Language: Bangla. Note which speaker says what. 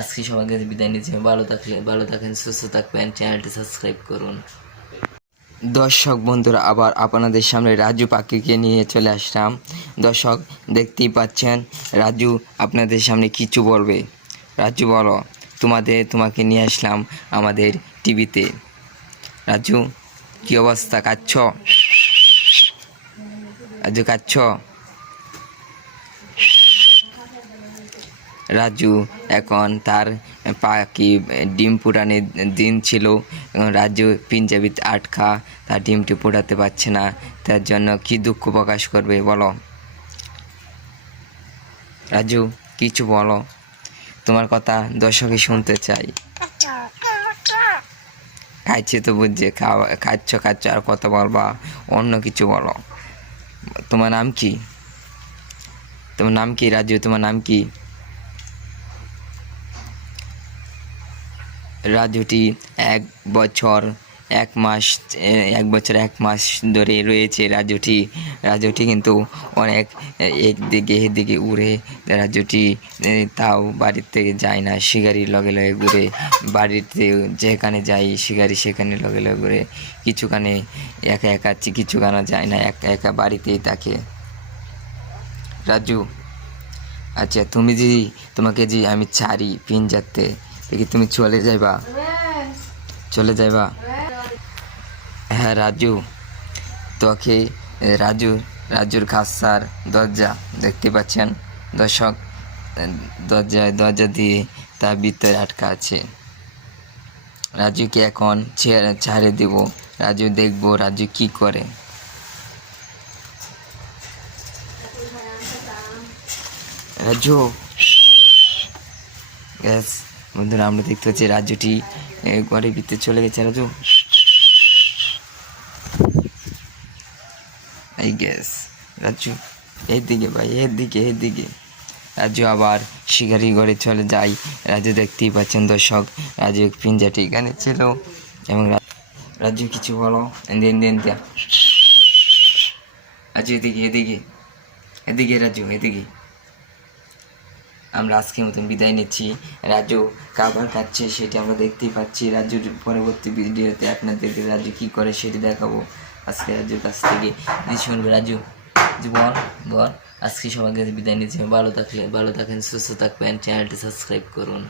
Speaker 1: আজকে সবাইকে বিদায় নিচ্ছি। ভালো থাকলে, ভালো থাকেন, সুস্থ থাকবেন। চ্যানেলটি সাবস্ক্রাইব করুন। দর্শক, বন্ধুরা, আবার আপনাদের সামনে রাজু পাখিকে নিয়ে চলে আসলাম। দর্শক, দেখতেই পাচ্ছেন, রাজু আপনাদের সামনে কিছু বলবে রাজু, বলো, তোমাদের, তোমাকে নিয়ে আসলাম আমাদের টিভিতে। রাজু, কি অবস্থা? কাচ্ছ রাজু কাচ্ছ রাজু এখন তার পাখি ডিম ফুটানোর দিন ছিল। রাজু পিঞ্জাবিতে আটকা তার ডিমটি ফোটাতে পারছে না। তার জন্য কি দুঃখ প্রকাশ করবে বলো? রাজু, কিছু বলো। তোমার কথা দর্শকে শুনতে চাই খাইছে তো বুঝছে, খাওয়া, খাচ্ছ খাচ্ছ, আর কথা বলবা, অন্য কিছু বলো। তোমার নাম কি? তোমার নাম কি রাজু? তোমার নাম কি? রাজুটি এক বছর এক মাস এক বছর এক মাস ধরে রয়েছে রাজ্যটি। রাজুটি কিন্তু অনেক একদিকে এদিকে উড়ে রাজুটি এ, তাও বাড়ির থেকে যায় না শিকারির লগে লগে ঘুরে বাড়িতে যেখানে যাই শিকারি সেখানে লগে লগে ঘুরে কিছুখানে একা একা কিছুখানে যায় না একা একা বাড়িতেই থাকে। রাজু আচ্ছা তুমি যদি তোমাকে যে আমি ছাড়ি পিঞ্জাতে দেখি তুমি চলে যাইবা। চলে যাইবা। হ্যাঁ রাজু। তোকে রাজু রাজুর খাসার দরজা দেখতে পাচ্ছেন? দর্শক দরজায় দরজা দিয়ে তার ভিতরে আটকা আছে। রাজুকে এখন ছেড়ে ছাড়ে দেব। রাজু দেখব রাজু কি করে। রাজু। গ্যাস বন্ধুরা, আমরা দেখতে পাচ্ছি রাজ্যটি ঘরের ভিতরে চলে গেছে। রাজু এই গ্যাস রাজু এদিকে ভাই, এদিকে এদিকে। রাজু আবার শিকারি ঘরে চলে যায়। রাজু দেখতেই পাচ্ছেন দর্শক রাজু পিঞ্জাটি এখানে ছিল। এবং রাজু কিছু বলো দেন দেন দেন রাজু এদিকে এদিকে এদিকে রাজু এদিকে। আমরা আজকের মতন বিদায় নিচ্ছি। রাজু, কাবার খাচ্ছে সেটি আমরা দেখতেই পাচ্ছি। রাজুর পরবর্তী ভিডিওতে আপনাদেরকে রাজু কী করে সেটি দেখাবো। আজকে রাজুর কাছ থেকে শুনব? রাজু, বল বল। আজকে সবাইকে বিদায় নিচ্ছি। ভালো থাকলে, ভালো থাকেন, সুস্থ থাকবেন। চ্যানেলটি সাবস্ক্রাইব করুন।